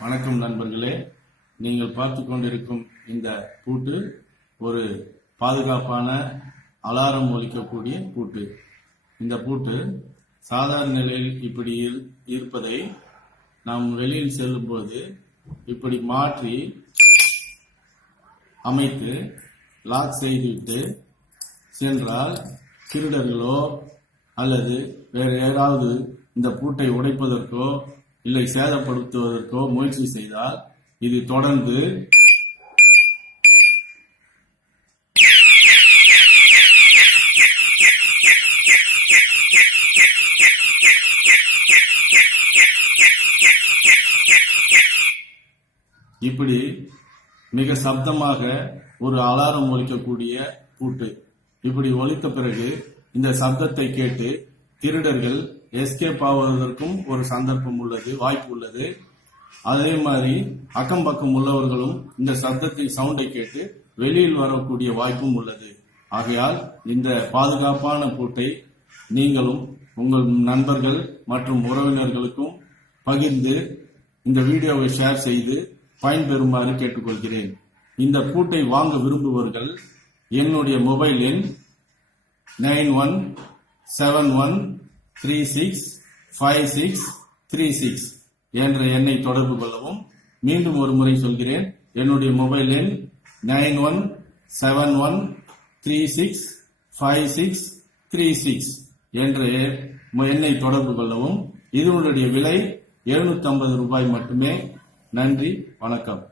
வணக்கம் நண்பர்களே, நீங்கள் பார்த்து கொண்டிருக்கும் இந்த பூட்டு ஒரு பாதுகாப்பான அலாரம் ஒலிக்கக்கூடிய பூட்டு. இந்த பூட்டு சாதாரண நிலையில் இப்படி இருப்பதை நாம் வெளியில் செல்லும் போது இப்படி மாற்றி அமைத்து லாக் செய்துவிட்டு சென்றால் திருடர்களோ அல்லது வேறு யாராவது இந்த பூட்டை உடைப்பதற்கோ இல்லை சேதப்படுத்துவதற்கோ முயற்சி செய்தால் இது தொடர்ந்து இப்படி மிக சப்தமாக ஒரு அலாரம் ஒலிக்கக்கூடிய பூட்டு. இப்படி ஒலித்த பிறகு இந்த சப்தத்தை கேட்டு திருடர்கள் எஸ்கேப் ஆவதற்கும் ஒரு சந்தர்ப்பம் உள்ளது, வாய்ப்பு உள்ளது. அதே மாதிரி அக்கம் பக்கம் உள்ளவர்களும் இந்த சப்தத்தின் சவுண்டை கேட்டு வெளியில் வரக்கூடிய வாய்ப்பும் உள்ளது. ஆகையால் இந்த பாதுகாப்பான பூட்டை நீங்களும் உங்கள் நண்பர்கள் மற்றும் உறவினர்களுக்கும் பகிர்ந்து இந்த வீடியோவை ஷேர் செய்து பயன்பெறுமாறு கேட்டுக்கொள்கிறேன். இந்த பூட்டை வாங்க விரும்புபவர்கள் என்னுடைய மொபைல் எண் 9171365636 என்ற எண்ணை தொடர்பு கொள்ளவும். மீண்டும் ஒரு முறை சொல்கிறேன், என்னுடைய மொபைல் எண் 9171365636 என்ற எண்ணை தொடர்பு கொள்ளவும். இதனுடைய விலை 750 ரூபாய் மட்டுமே. நன்றி, வணக்கம்.